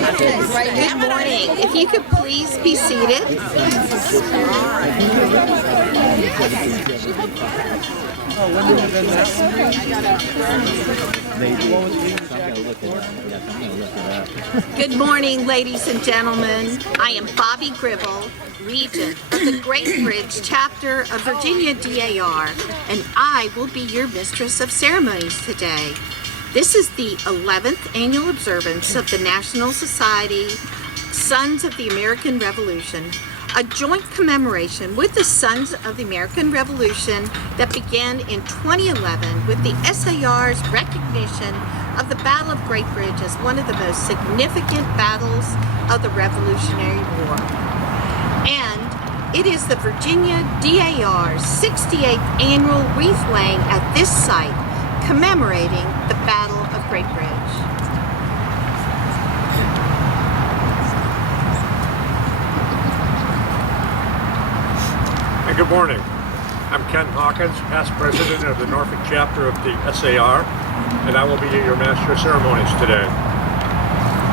Good morning. If you could please be seated. Good morning, ladies and gentlemen. I am Bobby Gribble, Regent of the Great Bridge Chapter of Virginia DAR, and I will be your Mistress of Ceremonies today. This is the 11th annual observance of the National Society Sons of the American Revolution, a joint commemoration with the Sons of the American Revolution that began in 2011 with the SAR's recognition of the Battle of Great Bridge as one of the most significant battles of the Revolutionary War. And it is the Virginia DAR's 68th annual wreath laying at this site, commemorating the Battle of Great Bridge. And good morning. I'm Ken Hawkins, past president of the Norfolk Chapter of the SAR, and I will be your Master of Ceremonies today.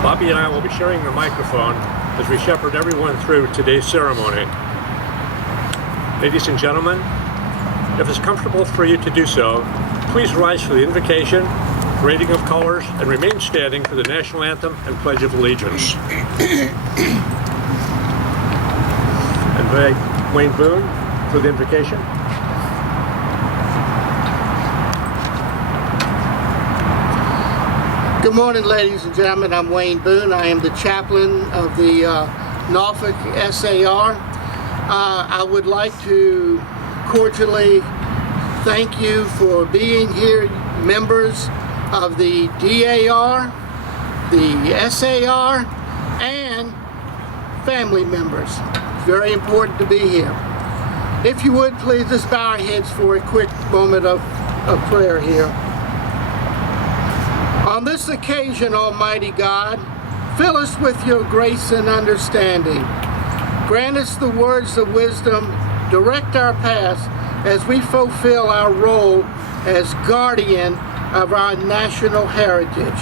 Bobby and I will be sharing the microphone as we shepherd everyone through today's ceremony. Ladies and gentlemen, if it's comfortable for you to do so, please rise for the invocation, parading of colors, and remain standing for the National Anthem and Pledge of Allegiance. And by Wayne Boone for the invocation. Good morning, ladies and gentlemen. I'm Wayne Boone. I am the chaplain of the Norfolk SAR. I would like to cordially thank you for being here, members of the DAR, the SAR, and family members. It's very important to be here. If you would, please just bow our heads for a quick moment of prayer here. On this occasion, Almighty God, fill us with your grace and understanding. Grant us the words of wisdom, direct our paths as we fulfill our role as guardian of our national heritage.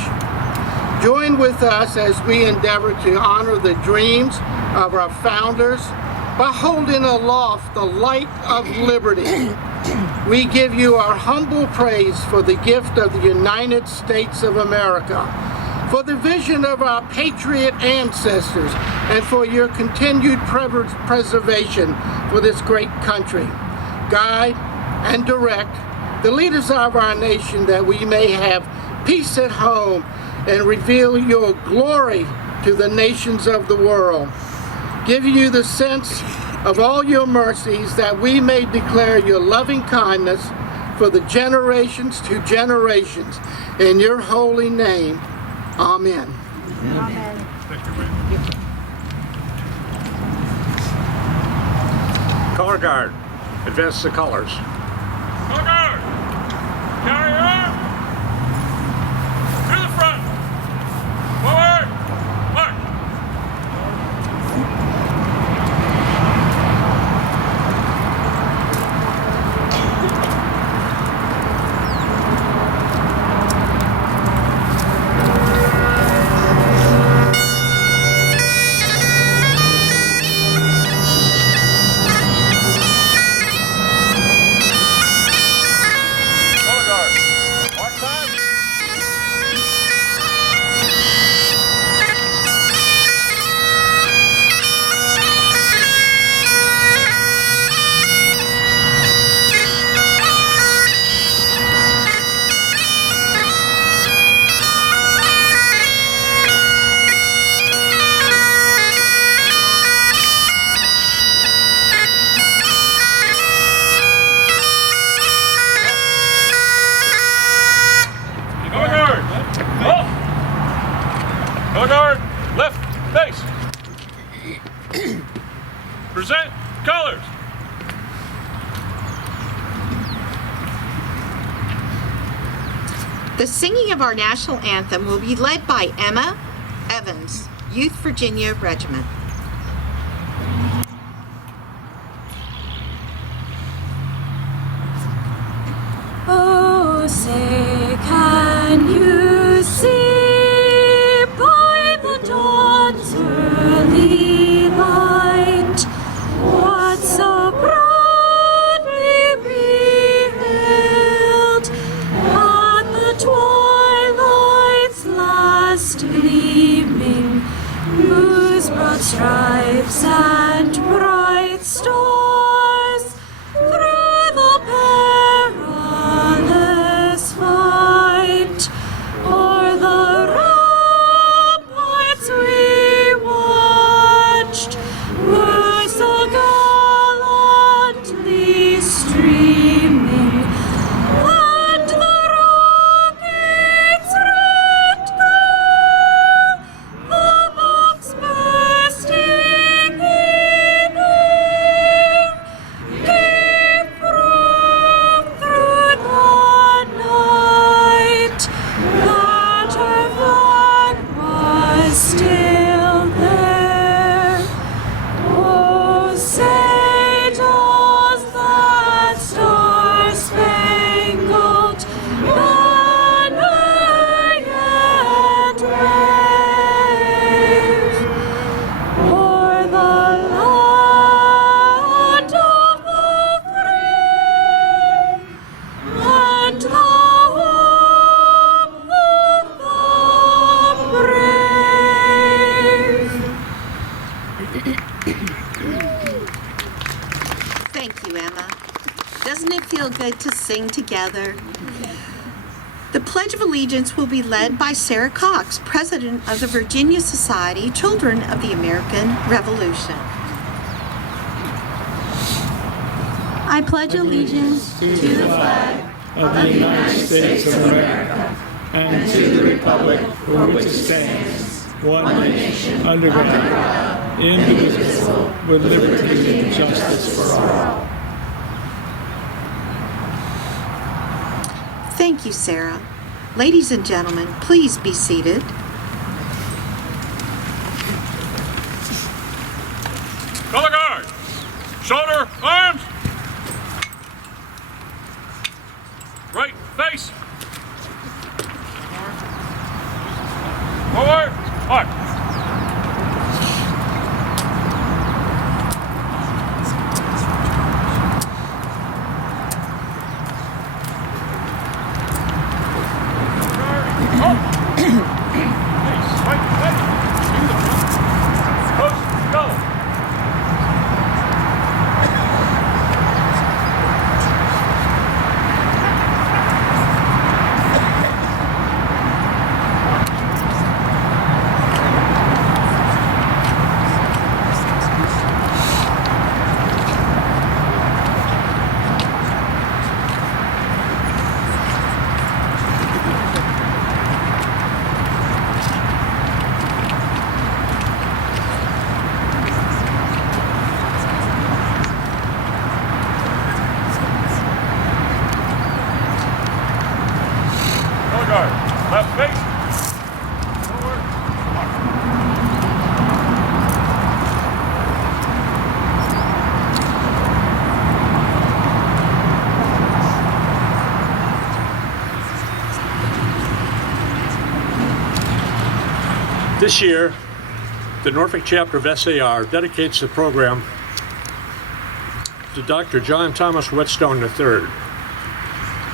Join with us as we endeavor to honor the dreams of our founders by holding aloft the light of liberty. We give you our humble praise for the gift of the United States of America, for the vision of our patriot ancestors, and for your continued preservation for this great country. Guide and direct the leaders of our nation that we may have peace at home and reveal your glory to the nations of the world. Give you the sense of all your mercies that we may declare your loving kindness for the generations to generations. In your holy name, amen. Amen. Thank you, Wayne. Color guard, advance the colors. Color guard! Carry on! To the front! Forward! March! Color guard! March time! Color guard! Up! Color guard! Left face! Present colors! The singing of our national anthem will be led by Emma Evans, Youth Virginia Regiment. Oh, say, can you see by the dawn proud stripes and bright stars through the perilous fight. O'er the ramparts we watched, were so gallantly streaming, and the rockets' red glare, the bombs bursting in air, gave proof through the night that our flag was still there. Oh, say does that star-spangled banner yet wave o'er the land of the free and the home of the brave? Thank you, Emma. Doesn't it feel good to sing together? The Pledge of Allegiance will be led by Sarah Cox, President of the Virginia Society Children of the American Revolution. I pledge allegiance to the flag of the United States of America and to the republic for which it stands, one nation, under God, indivisible, with liberty and justice for all. Thank you, Sarah. Ladies and gentlemen, please be seated. Color guard! Shoulder, arms! Right, face! Forward, march! Left face. Forward. This year, the Norfolk chapter of SAR dedicates the program to Dr. John Thomas Whetstone III,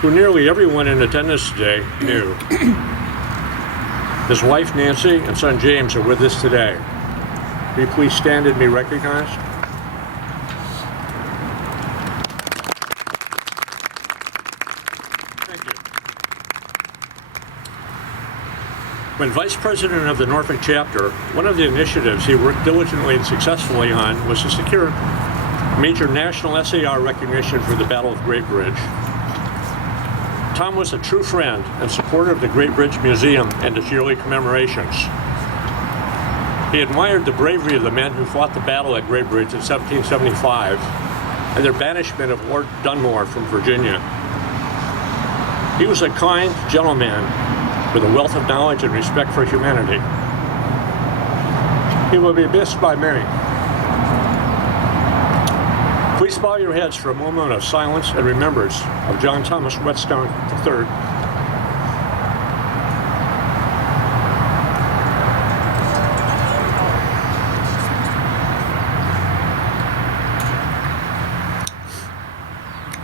who nearly everyone in attendance today knew. His wife Nancy and son James are with us today. Will you please stand and be recognized? Thank you. When Vice President of the Norfolk chapter, one of the initiatives he worked diligently and successfully on was to secure major national SAR recognition for the Battle of Great Bridge. Tom was a true friend and supporter of the Great Bridge Museum and its yearly commemorations. He admired the bravery of the men who fought the battle at Great Bridge in 1775 and their banishment of Lord Dunmore from Virginia. He was a kind gentleman with a wealth of knowledge and respect for humanity. He will be missed by many. Please bow your heads for a moment of silence and remembrance of John Thomas Whetstone III.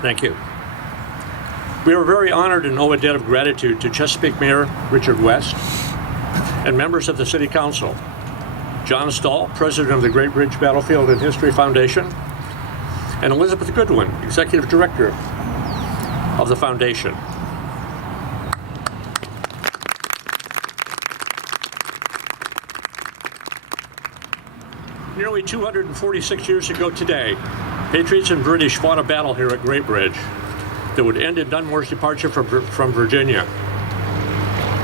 Thank you. We are very honored and owe a debt of gratitude to Chesapeake Mayor Richard West and members of the City Council, John Stahl, president of the Great Bridge Battlefield and History Foundation, and Elizabeth Goodwin, executive director of the foundation. Nearly 246 years ago today, Patriots and British fought a battle here at Great Bridge that would end in Dunmore's departure from Virginia.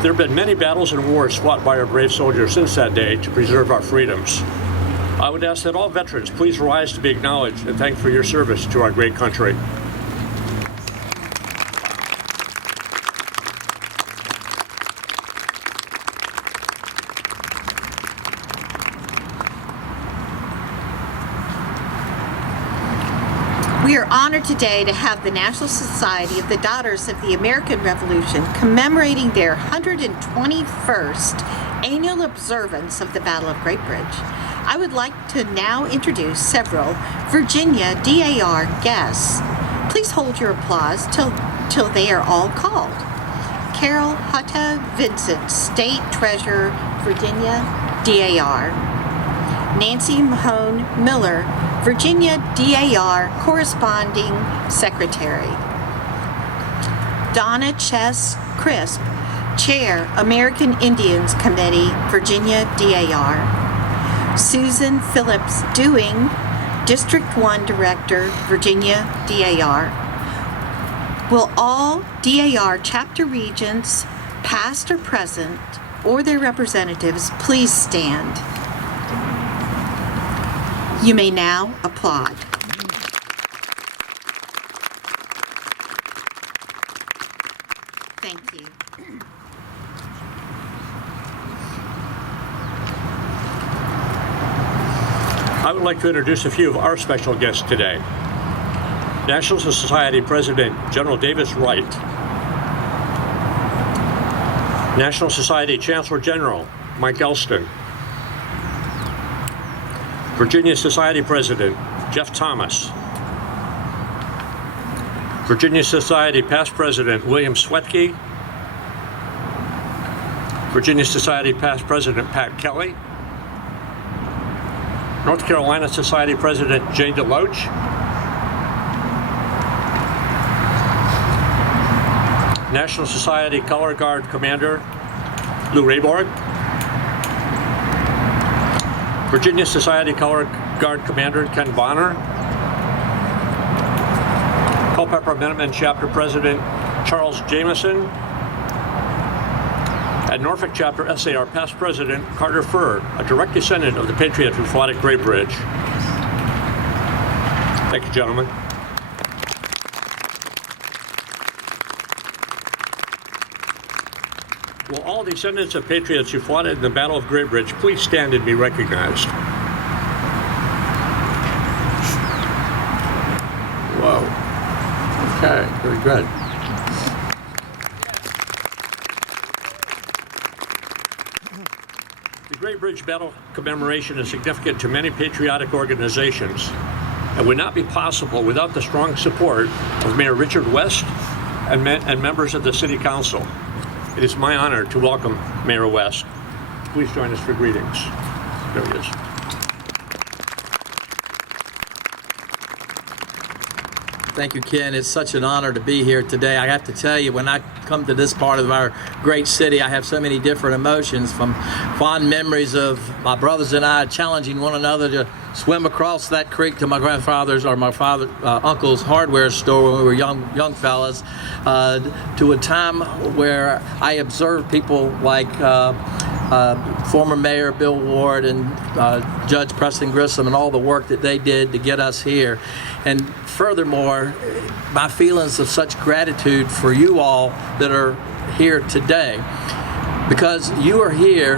There have been many battles and wars fought by our brave soldiers since that day to preserve our freedoms. I would ask that all veterans please rise to be acknowledged and thanked for your service to our great country. We are honored today to have the National Society of the Daughters of the American Revolution commemorating their 121st annual observance of the Battle of Great Bridge. I would like to now introduce several Virginia DAR guests. Please hold your applause till they are all called. Carol Hutta Vincent, State Treasurer, Virginia DAR. Nancy Mahone Miller, Virginia DAR Corresponding Secretary. Donna Chess Crisp, Chair, American Indians Committee, Virginia DAR. Susan Phillips Dewing, District 1 Director, Virginia DAR. Will all DAR chapter regents, past or present, or their representatives, please stand. You may now applaud. Thank you. I would like to introduce a few of our special guests today. National Society President General Davis Wright. National Society Chancellor General Mike Elston. Virginia Society President Jeff Thomas. Virginia Society Past President William Swetke. Virginia Society Past President Pat Kelly. North Carolina Society President Jay DeLoach. National Society Color Guard Commander Lou Rayborg. Virginia Society Color Guard Commander Ken Bonner. Culpeper Minutemen Chapter President Charles Jameson. And Norfolk Chapter SAR Past President Carter Furr, a direct descendant of the patriot who fought at Great Bridge. Thank you, gentlemen. Will all descendants of patriots who fought in the Battle of Great Bridge please stand and be recognized? Whoa. Okay, very good. The Great Bridge Battle Commemoration is significant to many patriotic organizations and would not be possible without the strong support of Mayor Richard West and members of the City Council. It is my honor to welcome Mayor West. Please join us for greetings. There he is. Thank you, Ken. It's such an honor to be here today. I have to tell you, when I come to this part of our great city, I have so many different emotions, from fond memories of my brothers and I challenging one another to swim across that creek to my grandfather's or my uncle's hardware store when we were young fellas, to a time where I observed people like former Mayor Bill Ward and Judge Preston Grissom and all the work that they did to get us here. And furthermore, my feelings of such gratitude for you all that are here today, because you are here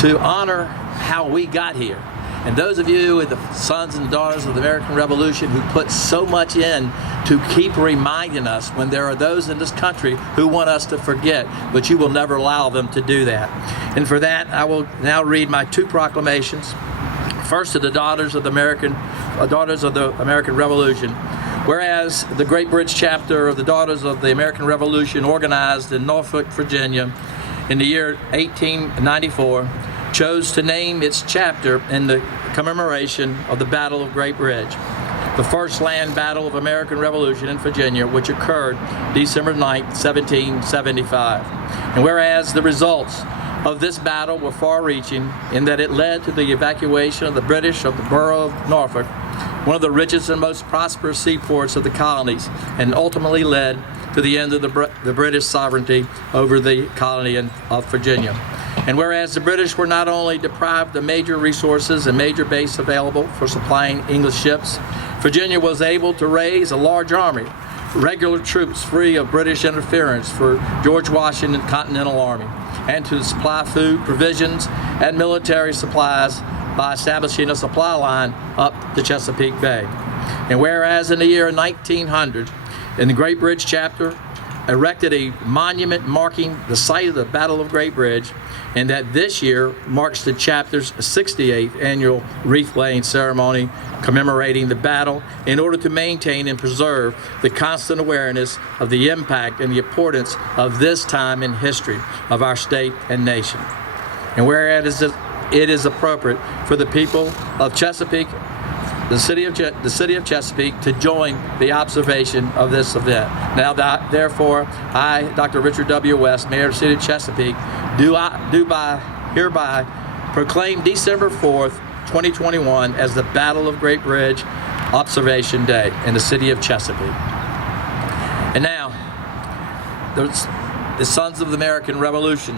to honor how we got here. And those of you with the sons and daughters of the American Revolution who put so much in to keep reminding us when there are those in this country who want us to forget, but you will never allow them to do that. And for that, I will now read my two proclamations. First, to the daughters of the American Revolution. Whereas the Great Bridge Chapter of the Daughters of the American Revolution, organized in Norfolk, Virginia in the year 1894, chose to name its chapter in the commemoration of the Battle of Great Bridge, the first land battle of American Revolution in Virginia, which occurred December 9, 1775. And whereas the results of this battle were far-reaching in that it led to the evacuation of the British of the borough of Norfolk, one of the richest and most prosperous seaports of the colonies, and ultimately led to the end of the British sovereignty over the colony of Virginia. And whereas the British were not only deprived of major resources and major base available for supplying English ships, Virginia was able to raise a large army, regular troops free of British interference for George Washington Continental Army, and to supply food, provisions, and military supplies by establishing a supply line up the Chesapeake Bay. And whereas in the year 1900, in the Great Bridge chapter, erected a monument marking the site of the Battle of Great Bridge, and that this year marks the chapter's 68th annual Wreath-Laying Ceremony commemorating the battle in order to maintain and preserve the constant awareness of the impact and the importance of this time in history of our state and nation. And whereas it is appropriate for the people of Chesapeake, the city of Chesapeake, to join the observation of this event. Now, therefore, I, Dr. Richard W. West, Mayor of the City of Chesapeake, hereby proclaim December 4th, 2021 as the Battle of Great Bridge Observation Day in the city of Chesapeake. And now, the Sons of the American Revolution.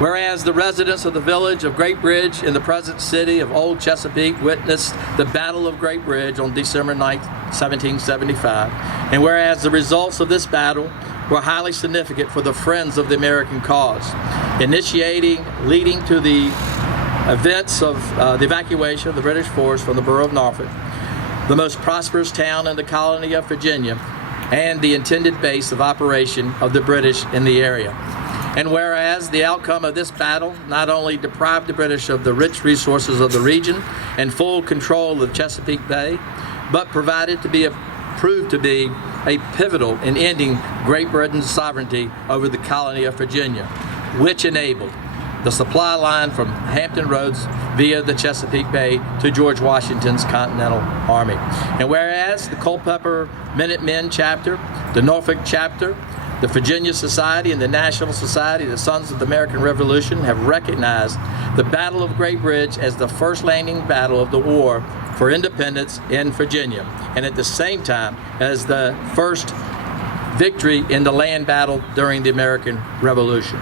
Whereas the residents of the village of Great Bridge in the present city of Old Chesapeake witnessed the Battle of Great Bridge on December 9, 1775, and whereas the results of this battle were highly significant for the friends of the American cause, leading to the events of the evacuation of the British force from the borough of Norfolk, the most prosperous town in the colony of Virginia, and the intended base of operation of the British in the area. And whereas the outcome of this battle not only deprived the British of the rich resources of the region and full control of Chesapeake Bay, but proved to be a pivotal in ending Great Britain's sovereignty over the colony of Virginia, which enabled the supply line from Hampton Roads via the Chesapeake Bay to George Washington's Continental Army. And whereas the Culpeper Minutemen chapter, the Norfolk chapter, the Virginia Society, and the National Society of the Sons of the American Revolution have recognized the Battle of Great Bridge as the first landing battle of the war for independence in Virginia, and at the same time as the first victory in the land battle during the American Revolution.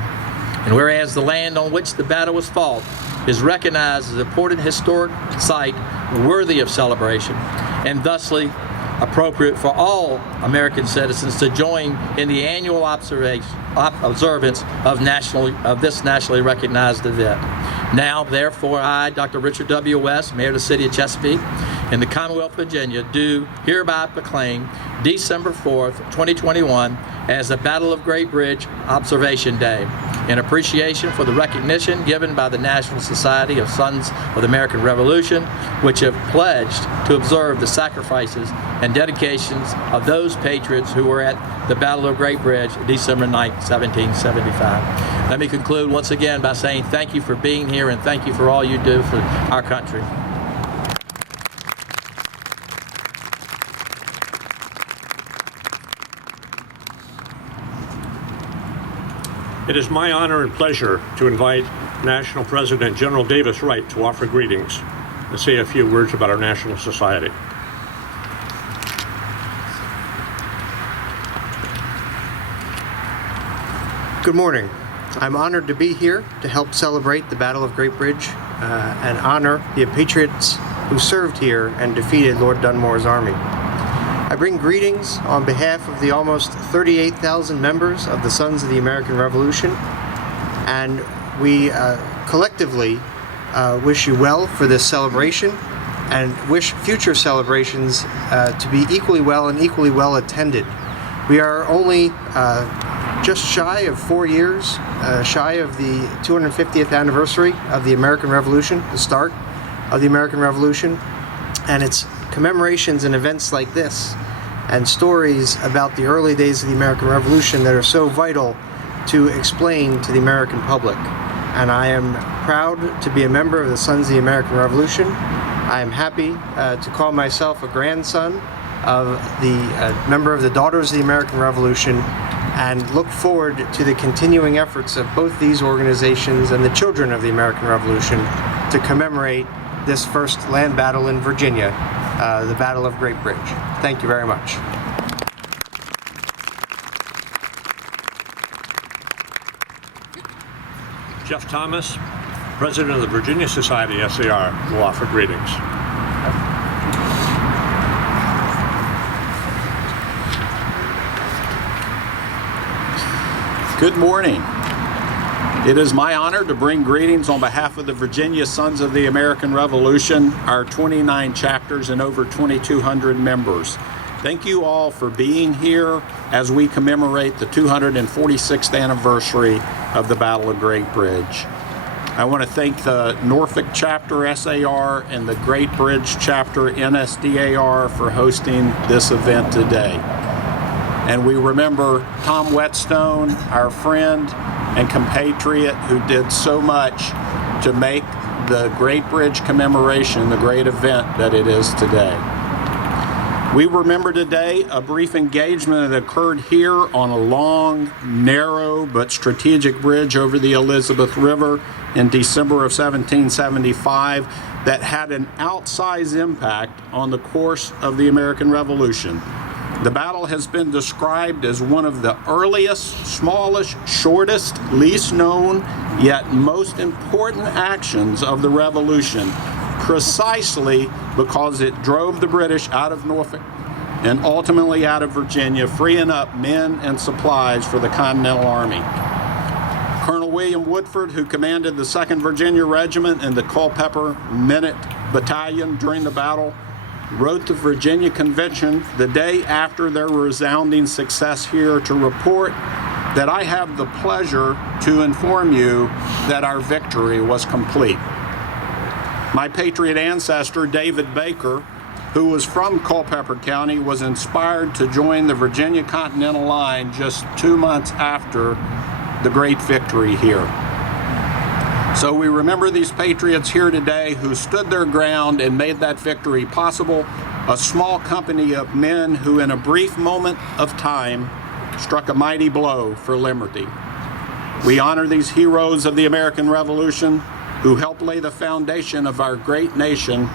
And whereas the land on which the battle was fought is recognized as an important historic site worthy of celebration, and thusly appropriate for all American citizens to join in the annual observance of this nationally recognized event. Now, therefore, I, Dr. Richard W. West, Mayor of the City of Chesapeake, in the Commonwealth of Virginia, do hereby proclaim December 4th, 2021 as the Battle of Great Bridge Observation Day, in appreciation for the recognition given by the National Society of Sons of the American Revolution, which have pledged to observe the sacrifices and dedications of those patriots who were at the Battle of Great Bridge, December 9, 1775. Let me conclude once again by saying thank you for being here and thank you for all you do for our country. It is my honor and pleasure to invite National President General Davis Wright to offer greetings and say a few words about our National Society. Good morning. I'm honored to be here to help celebrate the Battle of Great Bridge and honor the patriots who served here and defeated Lord Dunmore's army. I bring greetings on behalf of the almost 38,000 members of the Sons of the American Revolution, and we collectively wish you well for this celebration and wish future celebrations to be equally well and equally well attended. We are only just shy of 4 years, shy of the 250th anniversary of the American Revolution, the start of the American Revolution, and it's commemorations and events like this and stories about the early days of the American Revolution that are so vital to explain to the American public. And I am proud to be a member of the Sons of the American Revolution. I am happy to call myself a grandson of the member of the Daughters of the American Revolution, and look forward to the continuing efforts of both these organizations and the children of the American Revolution to commemorate this first land battle in Virginia, the Battle of Great Bridge. Thank you very much. Jeff Thomas, President of the Virginia Society SAR, will offer greetings. Good morning. It is my honor to bring greetings on behalf of the Virginia Sons of the American Revolution, our 29 chapters and over 2,200 members. Thank you all for being here as we commemorate the 246th anniversary of the Battle of Great Bridge. I want to thank the Norfolk Chapter SAR and the Great Bridge Chapter NSDAR for hosting this event today. And we remember Tom Whetstone, our friend and compatriot, who did so much to make the Great Bridge Commemoration the great event that it is today. We remember today a brief engagement that occurred here on a long, narrow, but strategic bridge over the Elizabeth River in December of 1775 that had an outsized impact on the course of the American Revolution. The battle has been described as one of the earliest, smallest, shortest, least known, yet most important actions of the Revolution, precisely because it drove the British out of Norfolk and ultimately out of Virginia, freeing up men and supplies for the Continental Army. Colonel William Woodford, who commanded the 2nd Virginia Regiment and the Culpeper Minute Battalion during the battle, wrote the Virginia Convention the day after their resounding success here to report that I have the pleasure to inform you that our victory was complete. My patriot ancestor, David Baker, who was from Culpeper County, was inspired to join the Virginia Continental Line just 2 months after the great victory here. So we remember these patriots here today who stood their ground and made that victory possible, a small company of men who in a brief moment of time struck a mighty blow for liberty. We honor these heroes of the American Revolution who helped lay the foundation of our great nation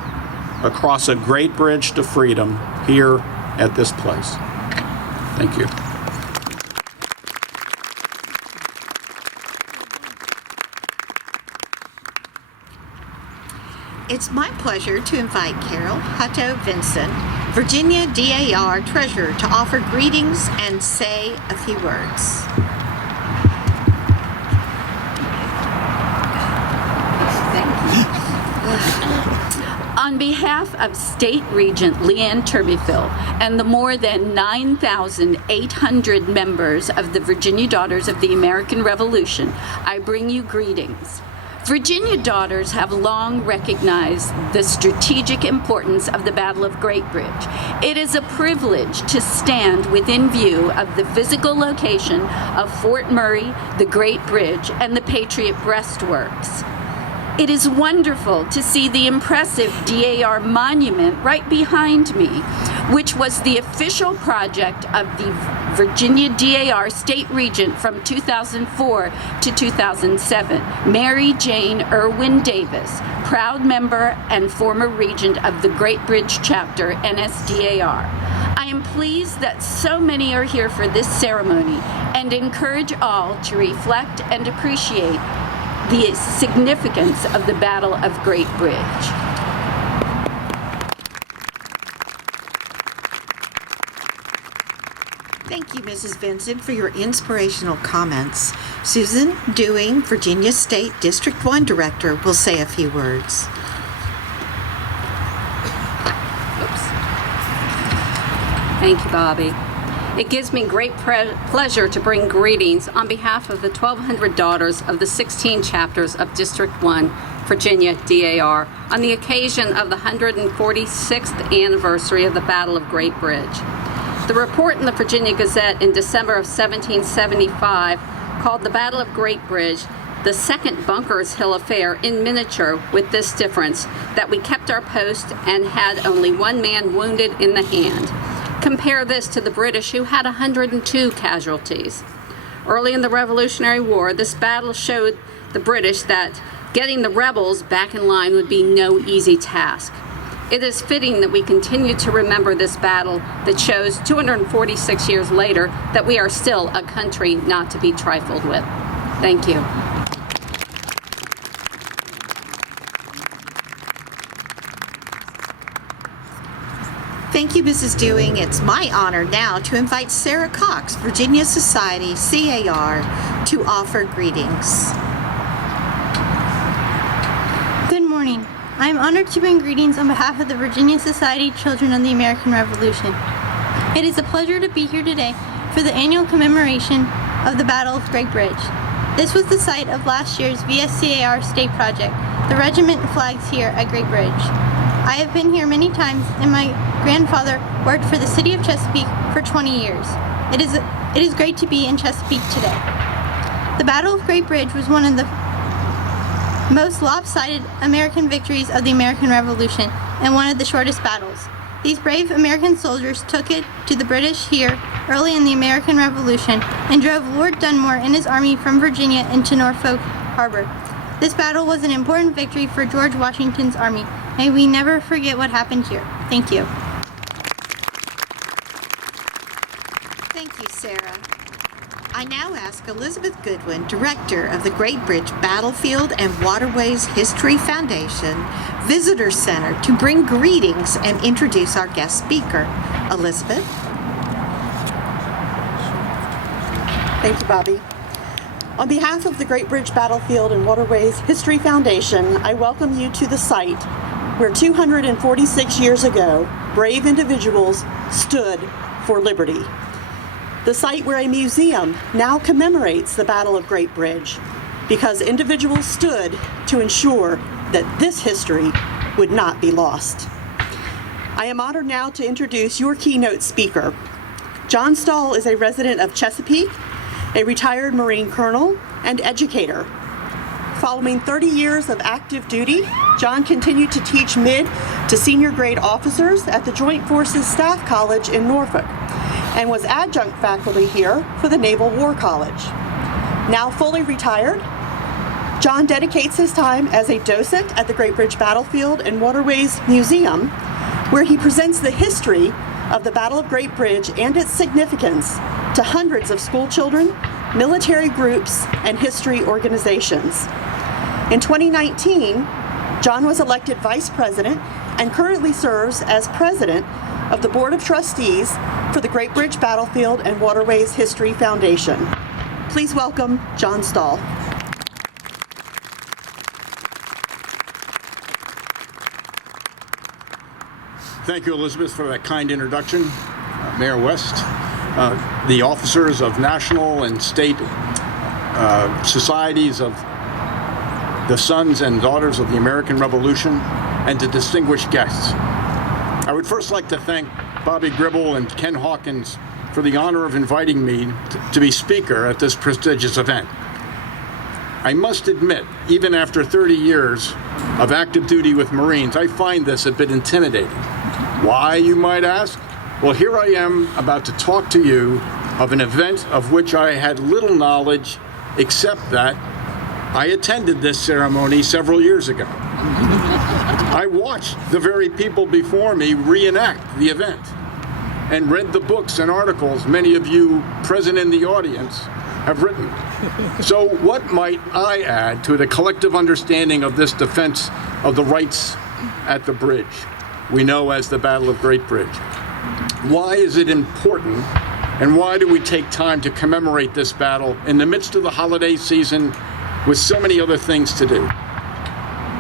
across a great bridge to freedom here at this place. Thank you. It's my pleasure to invite Carol Hutto Vincent, Virginia DAR Treasurer, to offer greetings and say a few words. On behalf of State Regent Leanne Turbyfill and the more than 9,800 members of the Virginia Daughters of the American Revolution, I bring you greetings. Virginia Daughters have long recognized the strategic importance of the Battle of Great Bridge. It is a privilege to stand within view of the physical location of Fort Murray, the Great Bridge, and the Patriot Breastworks. It is wonderful to see the impressive DAR monument right behind me, which was the official project of the Virginia DAR State Regent from 2004 to 2007, Mary Jane Irwin Davis, proud member and former regent of the Great Bridge Chapter, NSDAR. I am pleased that so many are here for this ceremony and encourage all to reflect and appreciate the significance of the Battle of Great Bridge. Thank you, Mrs. Vincent, for your inspirational comments. Susan Dewing, Virginia State District 1 Director, will say a few words. Thank you, Bobby. It gives me great pleasure to bring greetings on behalf of the 1,200 daughters of the 16 chapters of District 1, Virginia DAR, on the occasion of the 146th anniversary of the Battle of Great Bridge. The report in the Virginia Gazette in December of 1775 called the Battle of Great Bridge the second Bunkers Hill affair in miniature, with this difference, that we kept our post and had only one man wounded in the hand. Compare this to the British, who had 102 casualties. Early in the Revolutionary War, this battle showed the British that getting the rebels back in line would be no easy task. It is fitting that we continue to remember this battle that shows 246 years later that we are still a country not to be trifled with. Thank you. Thank you, Mrs. Dewing. It's my honor now to invite Sarah Cox, Virginia Society, SAR, to offer greetings. Good morning. I am honored to bring greetings on behalf of the Virginia Society Children of the American Revolution. It is a pleasure to be here today for the annual commemoration of the Battle of Great Bridge. This was the site of last year's VSCAR State Project. The regiment flags here at Great Bridge. I have been here many times, and my grandfather worked for the city of Chesapeake for 20 years. It is great to be in Chesapeake today. The Battle of Great Bridge was one of the most lopsided American victories of the American Revolution and one of the shortest battles. These brave American soldiers took it to the British here early in the American Revolution and drove Lord Dunmore and his army from Virginia into Norfolk Harbor. This battle was an important victory for George Washington's army. May we never forget what happened here. Thank you. Thank you, Sarah. I now ask Elizabeth Goodwin, Director of the Great Bridge Battlefield and Waterways History Foundation Visitor Center, to bring greetings and introduce our guest speaker. Elizabeth? Thank you, Bobby. On behalf of the Great Bridge Battlefield and Waterways History Foundation, I welcome you to the site where 246 years ago, brave individuals stood for liberty. The site where a museum now commemorates the Battle of Great Bridge, because individuals stood to ensure that this history would not be lost. I am honored now to introduce your keynote speaker. John Stahl is a resident of Chesapeake, a retired Marine colonel and educator. Following 30 years of active duty, John continued to teach mid to senior grade officers at the Joint Forces Staff College in Norfolk and was adjunct faculty here for the Naval War College. Now fully retired, John dedicates his time as a docent at the Great Bridge Battlefield and Waterways Museum, where he presents the history of the Battle of Great Bridge and its significance to hundreds of school children, military groups, and history organizations. In 2019, John was elected vice president and currently serves as president of the Board of Trustees for the Great Bridge Battlefield and Waterways History Foundation. Please welcome John Stahl. Thank you, Elizabeth, for that kind introduction. Mayor West, the officers of national and state societies of the sons and daughters of the American Revolution, and to distinguished guests. I would first like to thank Bobby Gribble and Ken Hawkins for the honor of inviting me to be speaker at this prestigious event. I must admit, even after 30 years of active duty with Marines, I find this a bit intimidating. Why, you might ask? Well, here I am about to talk to you of an event of which I had little knowledge, except that I attended this ceremony several years ago. I watched the very people before me reenact the event and read the books and articles many of you present in the audience have written. So what might I add to the collective understanding of this defense of the rights at the bridge we know as the Battle of Great Bridge? Why is it important, and why do we take time to commemorate this battle in the midst of the holiday season with so many other things to do?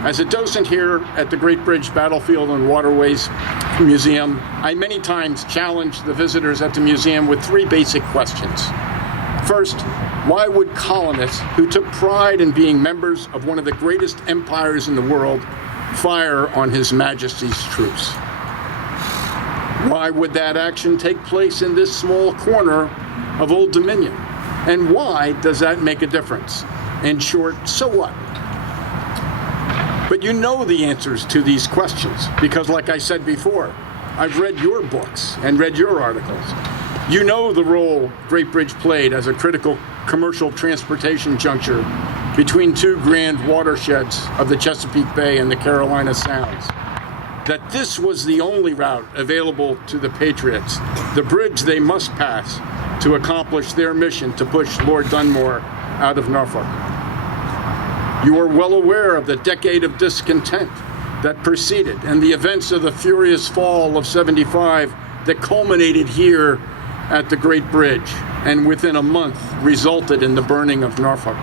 As a docent here at the Great Bridge Battlefield and Waterways Museum, I many times challenge the visitors at the museum with three basic questions. First, why would colonists who took pride in being members of one of the greatest empires in the world fire on His Majesty's troops? Why would that action take place in this small corner of Old Dominion? And why does that make a difference? In short, so what? But you know the answers to these questions because, like I said before, I've read your books and read your articles. You know the role Great Bridge played as a critical commercial transportation juncture between two grand watersheds of the Chesapeake Bay and the Carolina Sounds. That this was the only route available to the Patriots, the bridge they must pass to accomplish their mission to push Lord Dunmore out of Norfolk. You are well aware of the decade of discontent that preceded and the events of the furious fall of '75 that culminated here at the Great Bridge and within a month resulted in the burning of Norfolk.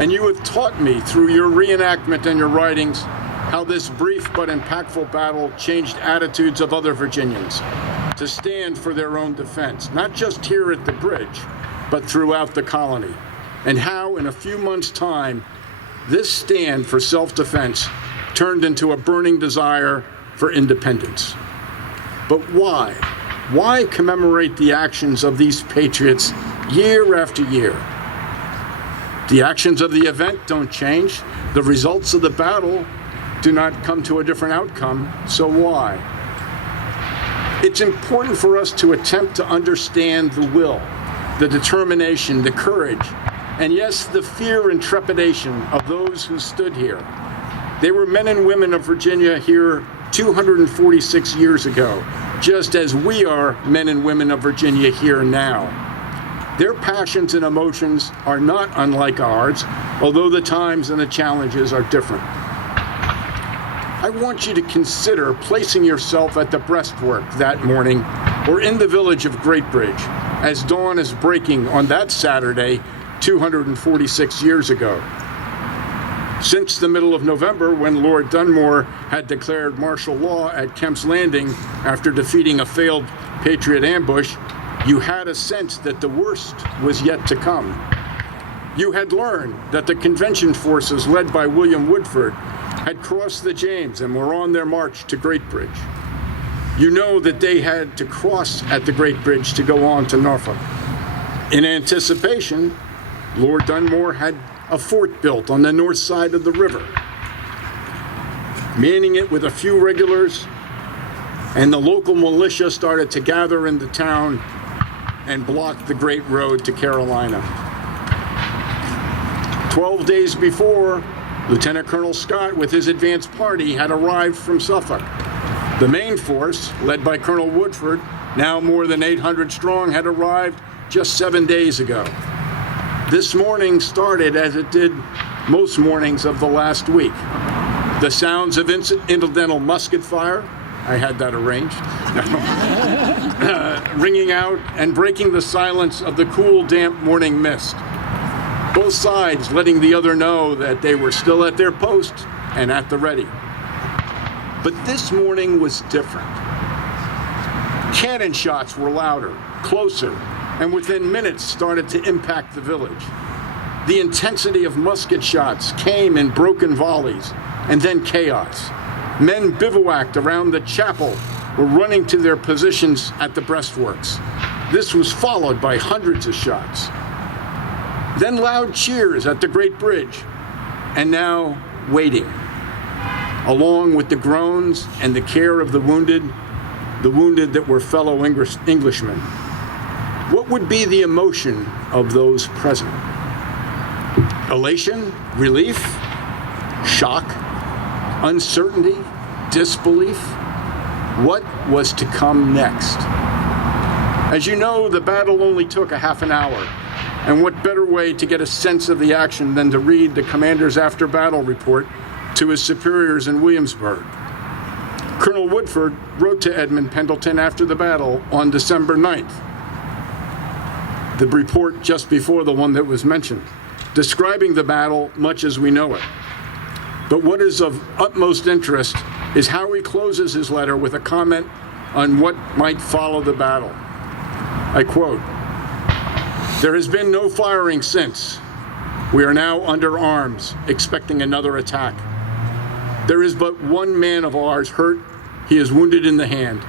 And you have taught me through your reenactment and your writings how this brief but impactful battle changed attitudes of other Virginians to stand for their own defense, not just here at the bridge, but throughout the colony, and how in a few months' time, this stand for self-defense turned into a burning desire for independence. But why? Why commemorate the actions of these patriots year after year? The actions of the event don't change. The results of the battle do not come to a different outcome, so why? It's important for us to attempt to understand the will, the determination, the courage, and yes, the fear and trepidation of those who stood here. They were men and women of Virginia here 246 years ago, just as we are men and women of Virginia here now. Their passions and emotions are not unlike ours, although the times and the challenges are different. I want you to consider placing yourself at the breastwork that morning or in the village of Great Bridge as dawn is breaking on that Saturday 246 years ago. Since the middle of November, when Lord Dunmore had declared martial law at Kemp's Landing after defeating a failed Patriot ambush, you had a sense that the worst was yet to come. You had learned that the convention forces led by William Woodford had crossed the James and were on their march to Great Bridge. You know that they had to cross at the Great Bridge to go on to Norfolk. In anticipation, Lord Dunmore had a fort built on the north side of the river, manning it with a few regulars, and the local militia started to gather in the town and block the great road to Carolina. 12 days before, Lieutenant Colonel Scott with his advance party had arrived from Suffolk. The main force, led by Colonel Woodford, now more than 800 strong, had arrived just 7 days ago. This morning started as it did most mornings of the last week. The sounds of incidental musket fire, I had that arranged, ringing out and breaking the silence of the cool, damp morning mist. Both sides letting the other know that they were still at their post and at the ready. But this morning was different. Cannon shots were louder, closer, and within minutes started to impact the village. The intensity of musket shots came in broken volleys and then chaos. Men bivouacked around the chapel were running to their positions at the breastworks. This was followed by hundreds of shots. Then loud cheers at the Great Bridge, and now waiting, along with the groans and the care of the wounded that were fellow Englishmen. What would be the emotion of those present? Elation, relief, shock, uncertainty, disbelief? What was to come next? As you know, the battle only took a half an hour. And what better way to get a sense of the action than to read the commander's after-battle report to his superiors in Williamsburg. Colonel Woodford wrote to Edmund Pendleton after the battle on December 9th, the report just before the one that was mentioned, describing the battle much as we know it. But what is of utmost interest is how he closes his letter with a comment on what might follow the battle. I quote, "There has been no firing since. We are now under arms, expecting another attack. There is but one man of ours hurt. He is wounded in the hand.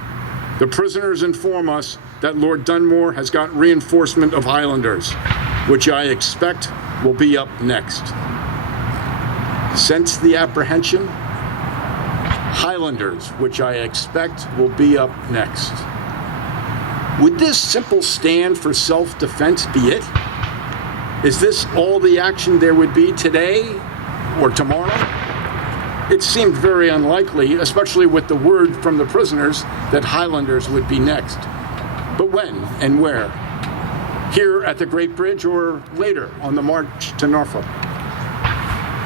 The prisoners inform us that Lord Dunmore has got reinforcement of Highlanders, which I expect will be up next. Since the apprehension, Highlanders, which I expect will be up next. Would this simple stand for self-defense be it? Is this all the action there would be today or tomorrow? It seemed very unlikely, especially with the word from the prisoners that Highlanders would be next. But when and where? Here at the Great Bridge or later on the march to Norfolk?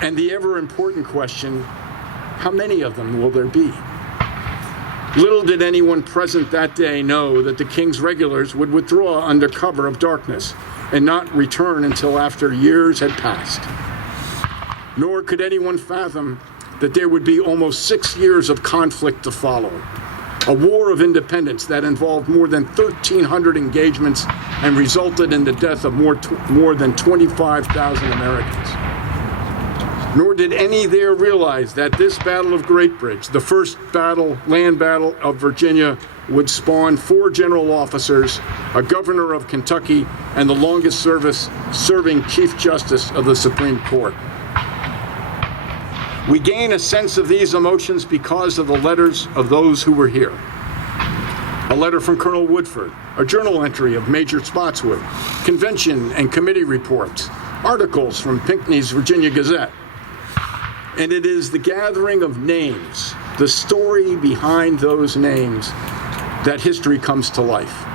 And the ever-important question, how many of them will there be? Little did anyone present that day know that the King's regulars would withdraw under cover of darkness and not return until after years had passed. Nor could anyone fathom that there would be almost 6 years of conflict to follow. A war of independence that involved more than 1,300 engagements and resulted in the death of more than 25,000 Americans. Nor did any there realize that this Battle of Great Bridge, the first land battle of Virginia, would spawn 4 general officers, a governor of Kentucky, and the longest serving Chief Justice of the Supreme Court. We gain a sense of these emotions because of the letters of those who were here. A letter from Colonel Woodford, a journal entry of Major Spotswood, convention and committee reports, articles from Pinckney's Virginia Gazette. And it is the gathering of names, the story behind those names, that history comes to life.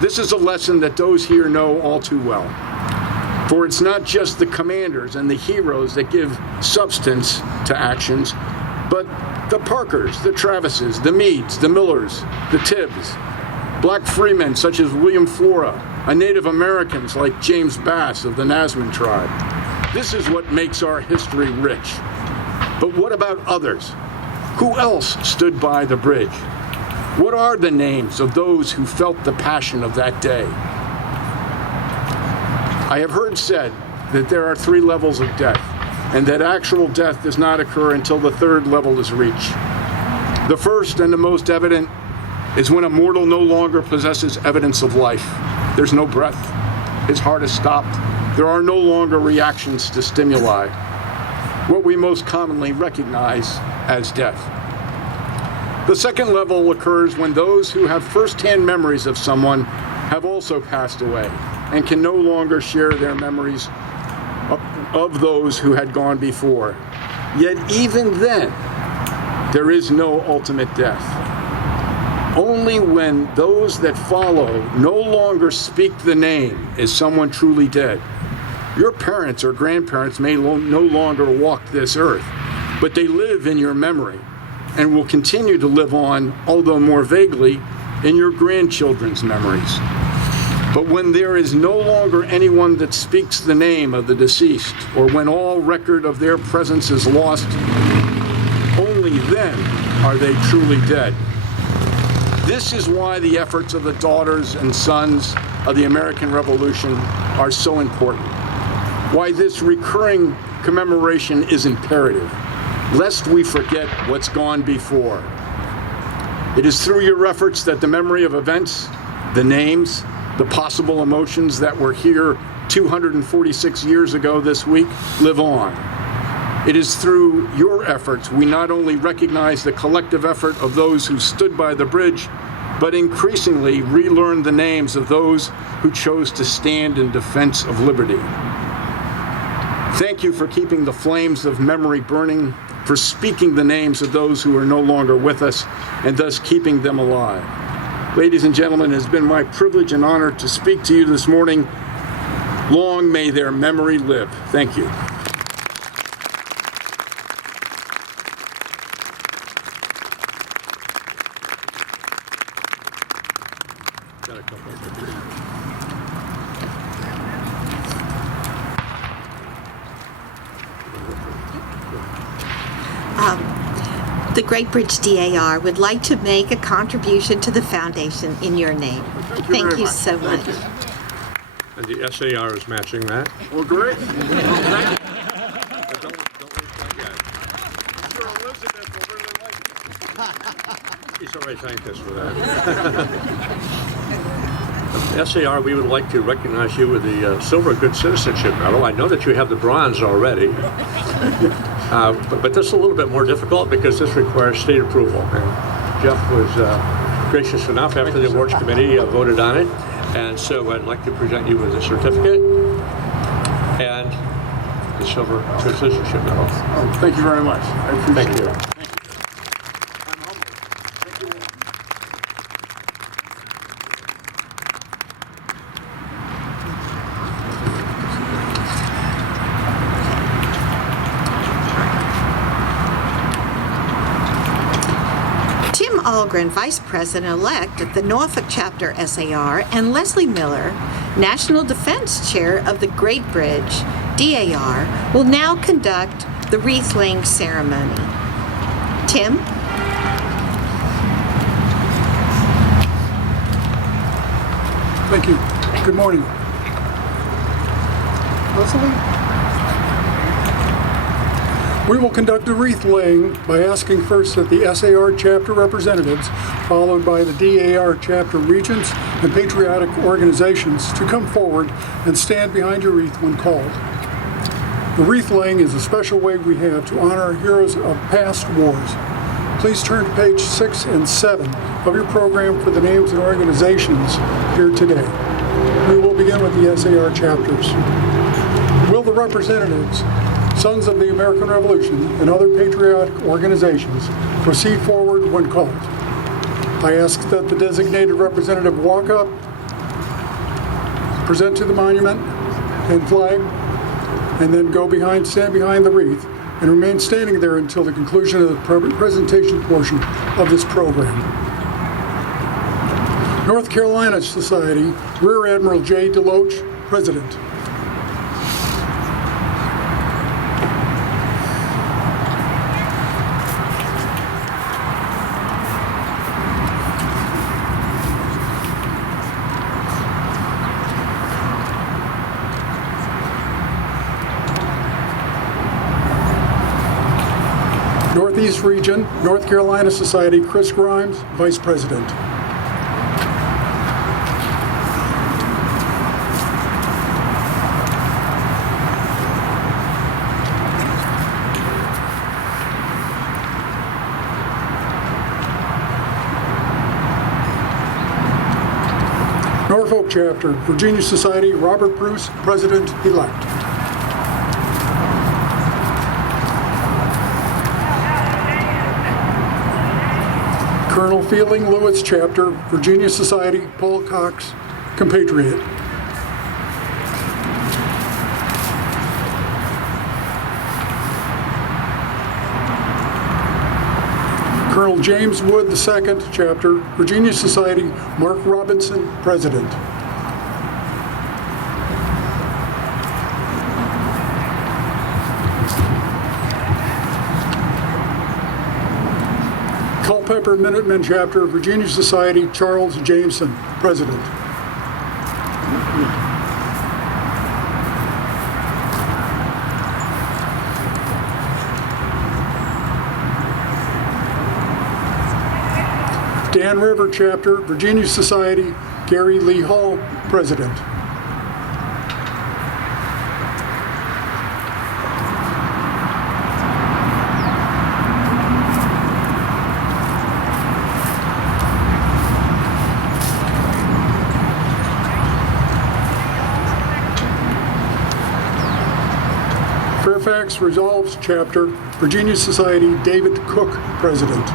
This is a lesson that those here know all too well. For it's not just the commanders and the heroes that give substance to actions, but the Parkers, the Travises, the Meades, the Millers, the Tibbs, black freemen such as William Flora, and Native Americans like James Bass of the Nasman tribe. This is what makes our history rich. But what about others? Who else stood by the bridge? What are the names of those who felt the passion of that day? I have heard said that there are 3 levels of death, and that actual death does not occur until the 3rd level is reached. The first and the most evident is when a mortal no longer possesses evidence of life. There's no breath. His heart is stopped. There are no longer reactions to stimuli, what we most commonly recognize as death. The second level occurs when those who have first-hand memories of someone have also passed away and can no longer share their memories of those who had gone before. Yet even then, there is no ultimate death. Only when those that follow no longer speak the name is someone truly dead. Your parents or grandparents may no longer walk this earth, but they live in your memory and will continue to live on, although more vaguely, in your grandchildren's memories. But when there is no longer anyone that speaks the name of the deceased, or when all record of their presence is lost, only then are they truly dead. This is why the efforts of the daughters and sons of the American Revolution are so important. Why this recurring commemoration is imperative, lest we forget what's gone before. It is through your efforts that the memory of events, the names, the possible emotions that were here 246 years ago this week live on. It is through your efforts we not only recognize the collective effort of those who stood by the bridge, but increasingly relearn the names of those who chose to stand in defense of liberty. Thank you for keeping the flames of memory burning, for speaking the names of those who are no longer with us, and thus keeping them alive. Ladies and gentlemen, it has been my privilege and honor to speak to you this morning. Long may their memory live. Thank you. The Great Bridge DAR would like to make a contribution to the foundation in your name. Thank you so much. And the SAR is matching that. Well, great. Don't forget. Sure, Elizabeth will really like it. She's already thanked us for that. SAR, we would like to recognize you with the Silver Good Citizenship Medal. I know that you have the bronze already, but this is a little bit more difficult because this requires state approval. And Jeff was gracious enough after the awards committee voted on it, and so I'd like to present you with a certificate and the Silver Good Citizenship Medal. Oh, thank you very much. I appreciate it. Thank you. Algren, Vice President-elect of the Norfolk Chapter SAR, and Leslie Miller, National Defense Chair of the Great Bridge DAR, will now conduct the Wreath-Laying Ceremony. Tim? Thank you. Good morning. Leslie? We will conduct the wreath laying by asking first that the SAR chapter representatives, followed by the DAR chapter regents and patriotic organizations, to come forward and stand behind your wreath when called. The wreath laying is a special way we have to honor heroes of past wars. Please turn to page 6 and 7 of your program for the names and organizations here today. We will begin with the SAR chapters. Will the representatives, Sons of the American Revolution, and other patriotic organizations proceed forward when called? I ask that the designated representative walk up, present to the monument and flag, and then stand behind the wreath and remain standing there until the conclusion of the presentation portion of this program. North Carolina Society, Rear Admiral J. DeLoach, President. Northeast Region, North Carolina Society, Chris Grimes, Vice President. Norfolk Chapter, Virginia Society, Robert Bruce, President-elect. Colonel Fielding Lewis Chapter, Virginia Society, Paul Cox, compatriot. Colonel James Wood II Chapter, Virginia Society, Mark Robinson, President. Culpeper Minutemen Chapter, Virginia Society, Charles Jameson, President. Dan River Chapter, Virginia Society, Gary Lee Hall, President. Fairfax Resolves Chapter, Virginia Society, David Cook, President.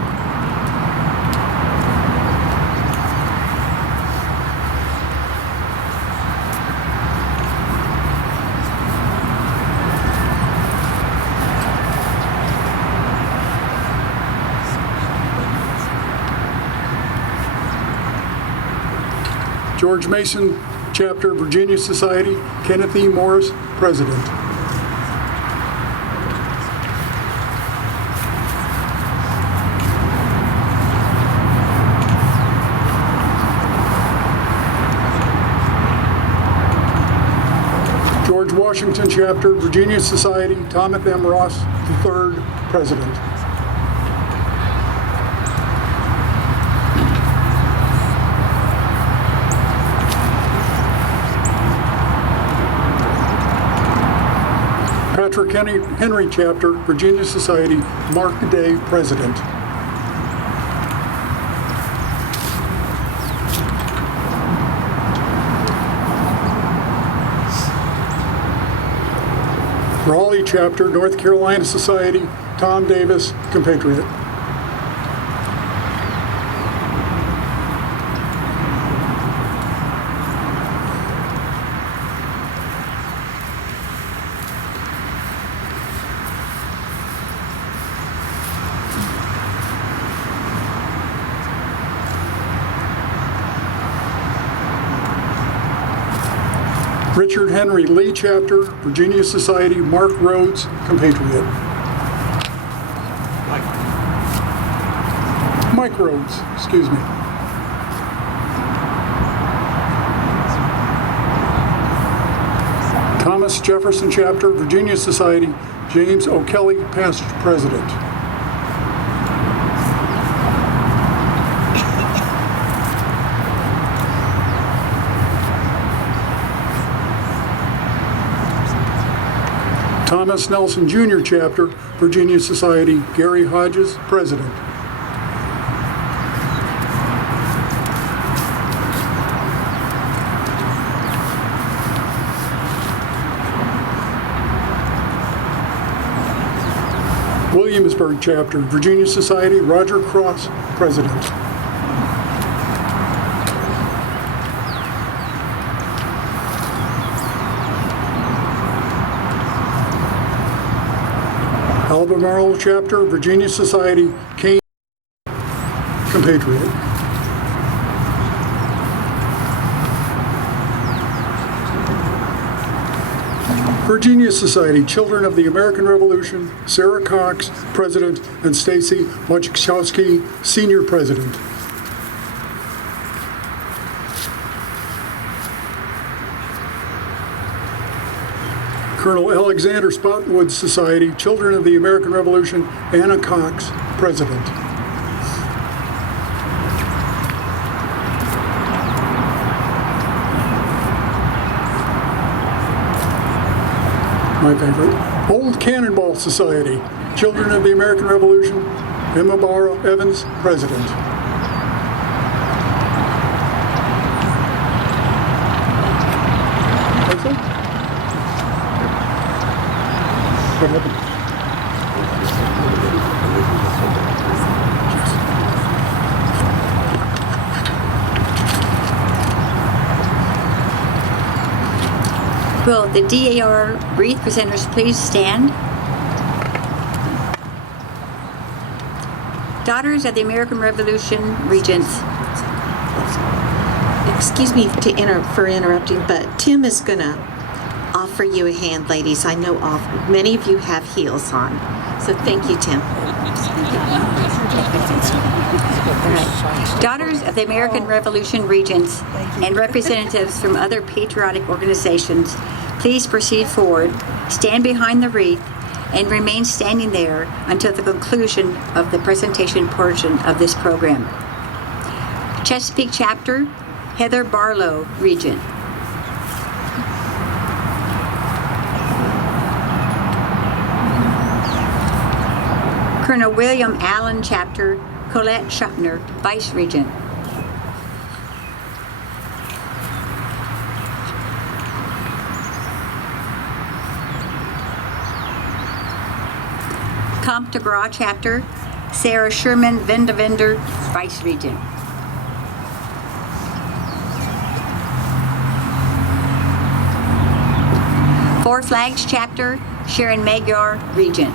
George Mason Chapter, Virginia Society, Kenneth E. Morris, President. George Washington Chapter, Virginia Society, Thomas M. Ross III, President. Richard Henry Chapter, Virginia Society, Mark Day, President. Raleigh Chapter, North Carolina Society, Tom Davis, compatriot. Richard Henry Lee Chapter, Virginia Society, Mark Rhodes, compatriot. Mike Rhodes, excuse me. Thomas Jefferson Chapter, Virginia Society, James O'Kelly, past president. Thomas Nelson Jr. Chapter, Virginia Society, Gary Hodges, President. Williamsburg Chapter, Virginia Society, Roger Cross, President. Albemarle Chapter, Virginia Society, Kane, compatriot. Virginia Society, Children of the American Revolution, Sarah Cox, President, and Stacy Wachkowski, Senior President. Colonel Alexander Spotwood Society, Children of the American Revolution, Anna Cox, President. My favorite. Old Cannonball Society, Children of the American Revolution, Emma Barra Evans, President. What happened? Will the DAR wreath presenters please stand? Daughters of the American Revolution Regents. Excuse me for interrupting, but Tim is going to offer you a hand, ladies. I know many of you have heels on, so thank you, Tim. All right. Daughters of the American Revolution Regents and representatives from other patriotic organizations, please proceed forward, stand behind the wreath, and remain standing there until the conclusion of the presentation portion of this program. Chesapeake Chapter, Heather Barlow, Regent. Colonel William Allen Chapter, Colette Schuppner, Vice Regent. Comte de Gras Chapter, Sarah Sherman Vendevender, Vice Regent. Four Flags Chapter, Sharon Magyar, Regent.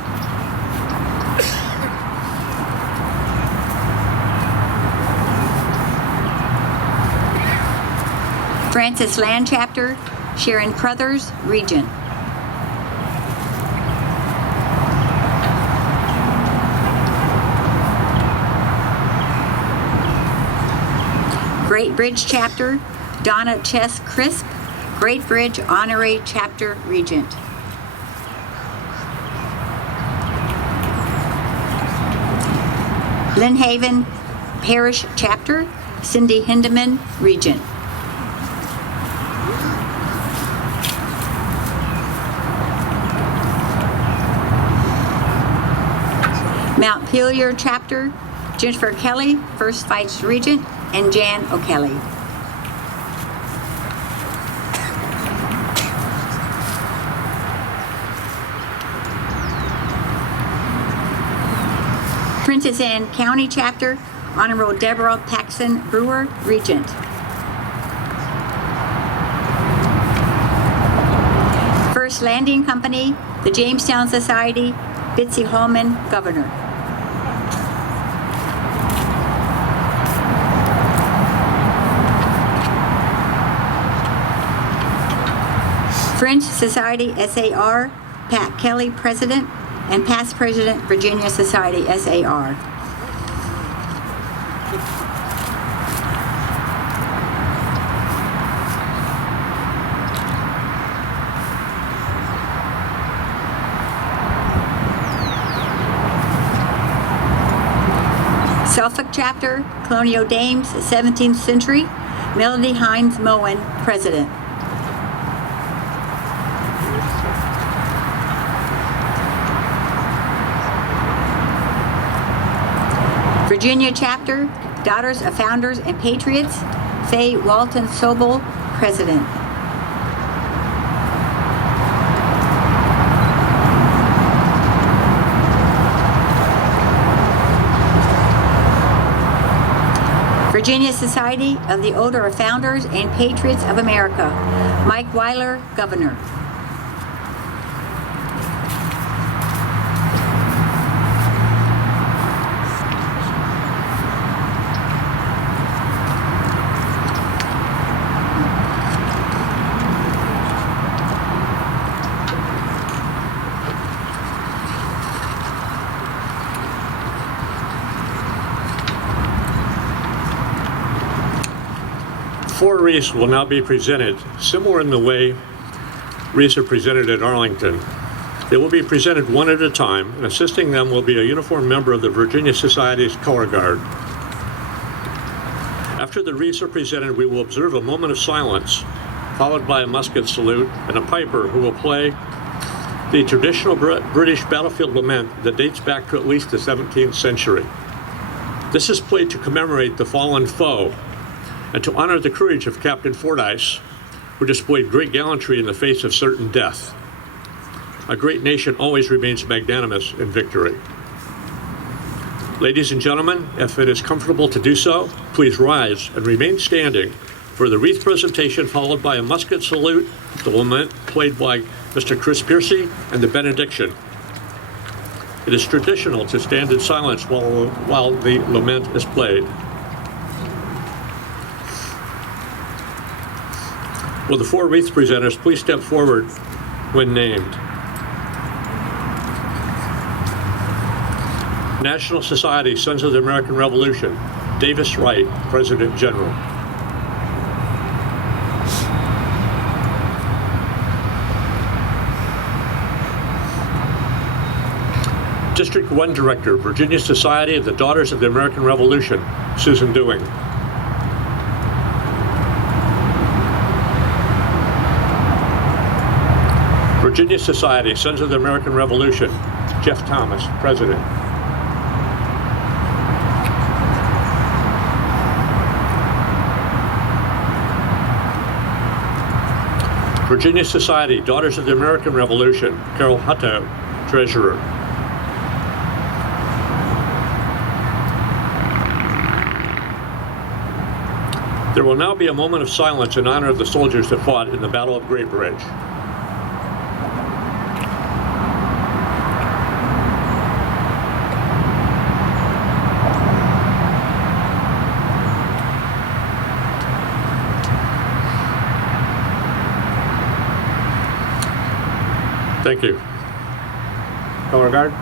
Francis Land Chapter, Sharon Crothers, Regent. Great Bridge Chapter, Donna Chess Crisp, Great Bridge Honorary Chapter, Regent. Lynn Haven Parish Chapter, Cindy Hindeman, Regent. Mount Pelier Chapter, Jennifer Kelly, First Vice Regent, and Jan O'Kelly. Princess Anne County Chapter, Honorable Deborah Paxson Brewer, Regent. First Landing Company, the Jamestown Society, Bitsy Hallman, Governor. French Society SAR, Pat Kelly, President, and past President, Virginia Society SAR. Suffolk Chapter, Colonial Dames, 17th Century, Melody Hines Moen, President. Virginia Chapter, Daughters of Founders and Patriots, Faye Walton Sobel, President. Virginia Society of the Order of Founders and Patriots of America, Mike Weiler, Governor. Four wreaths will now be presented, similar in the way wreaths are presented at Arlington. They will be presented one at a time, and assisting them will be a uniformed member of the Virginia Society's Color Guard. After the wreaths are presented, we will observe a moment of silence, followed by a musket salute and a piper who will play the traditional British battlefield lament that dates back to at least the 17th century. This is played to commemorate the fallen foe and to honor the courage of Captain Fordyce, who displayed great gallantry in the face of certain death. A great nation always remains magnanimous in victory. Ladies and gentlemen, if it is comfortable to do so, please rise and remain standing for the wreath presentation, followed by a musket salute, the lament played by Mr. Chris Piercy, and the benediction. It is traditional to stand in silence while the lament is played. Will the four wreath presenters please step forward when named? National Society, Sons of the American Revolution, Davis Wright, President General. District 1 Director, Virginia Society of the Daughters of the American Revolution, Susan Dewing. Virginia Society, Sons of the American Revolution, Jeff Thomas, President. Virginia Society, Daughters of the American Revolution, Carol Hutto, Treasurer. There will now be a moment of silence in honor of the soldiers that fought in the Battle of Great Bridge. Thank you. Color Guard.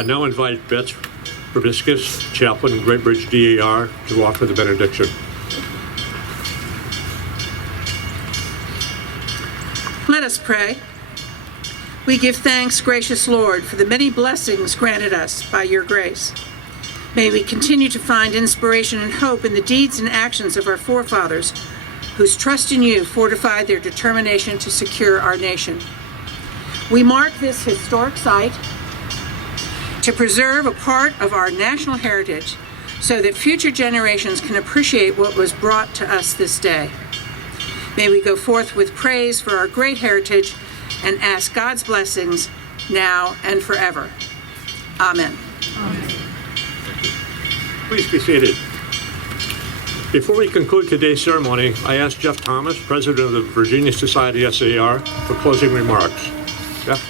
I now invite Beth Probiscus, Chaplain, Great Bridge DAR, to offer the benediction. Let us pray. We give thanks, gracious Lord, for the many blessings granted us by your grace. May we continue to find inspiration and hope in the deeds and actions of our forefathers, whose trust in you fortified their determination to secure our nation. We mark this historic site to preserve a part of our national heritage so that future generations can appreciate what was brought to us this day. May we go forth with praise for our great heritage and ask God's blessings now and forever. Amen. Please be seated. Before we conclude today's ceremony, I ask Jeff Thomas, President of the Virginia Society SAR, for closing remarks. Jeff?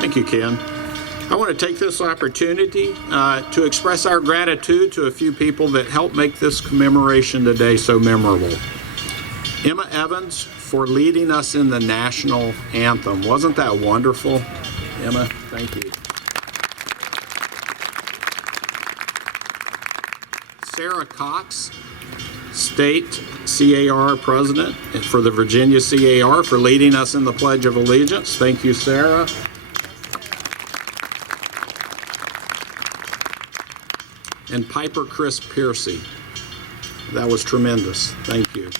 Thank you, Ken. I want to take this opportunity to express our gratitude to a few people that helped make this commemoration today so memorable. Emma Evans for leading us in the national anthem. Wasn't that wonderful? Emma, thank you. Sarah Cox, State CAR President for the Virginia CAR, for leading us in the Pledge of Allegiance. Thank you, Sarah. And Piper Chris Piercy. That was tremendous. Thank you.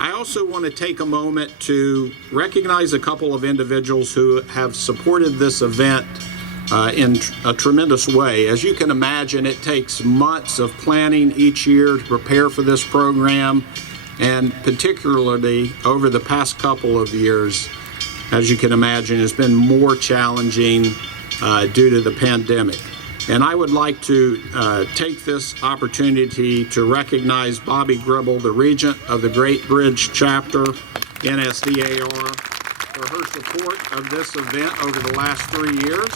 I also want to take a moment to recognize a couple of individuals who have supported this event in a tremendous way. As you can imagine, it takes months of planning each year to prepare for this program, and particularly over the past couple of years, as you can imagine, has been more challenging due to the pandemic. And I would like to take this opportunity to recognize Bobby Gribble, the Regent of the Great Bridge Chapter, NSDAR, for her support of this event over the last 3 years.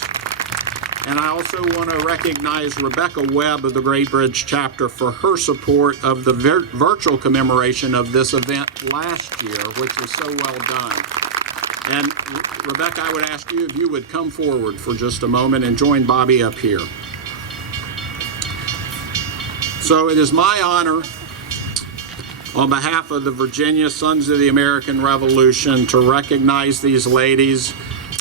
And I also want to recognize Rebecca Webb of the Great Bridge Chapter for her support of the virtual commemoration of this event last year, which was so well done. And Rebecca, I would ask you if you would come forward for just a moment and join Bobby up here. So it is my honor, on behalf of the Virginia Sons of the American Revolution, to recognize these ladies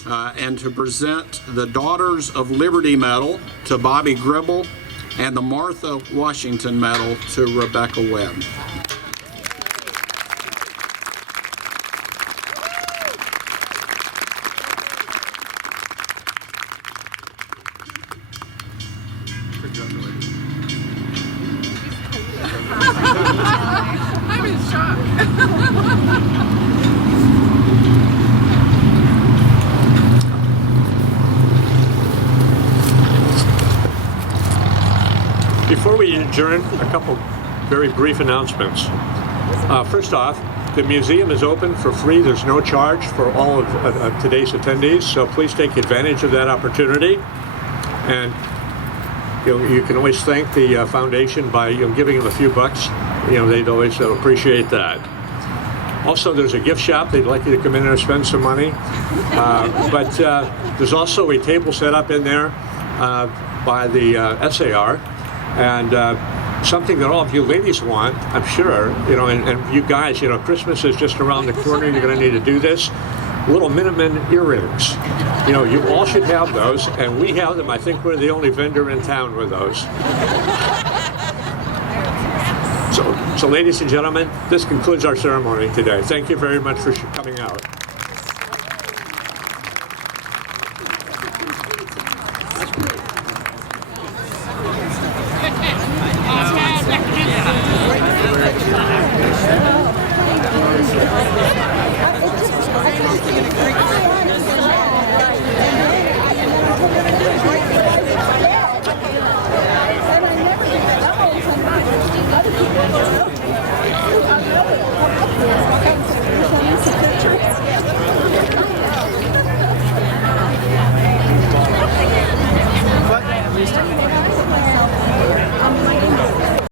and to present the Daughters of Liberty Medal to Bobby Gribble and the Martha Washington Medal to Rebecca Webb. I'm in shock. Before we adjourn, a couple very brief announcements. First off, the museum is open for free. There's no charge for all of today's attendees, so please take advantage of that opportunity. And you can always thank the foundation by giving them a few bucks. They'd always appreciate that. Also, there's a gift shop. They'd like you to come in there and spend some money. But there's also a table set up in there by the SAR, and something that all of you ladies want, I'm sure, and you guys, Christmas is just around the corner. You're going to need to do this. Little Minutemen earrings. You all should have those, and we have them. I think we're the only vendor in town with those. So ladies and gentlemen, this concludes our ceremony today. Thank you very much for coming out. I never did that.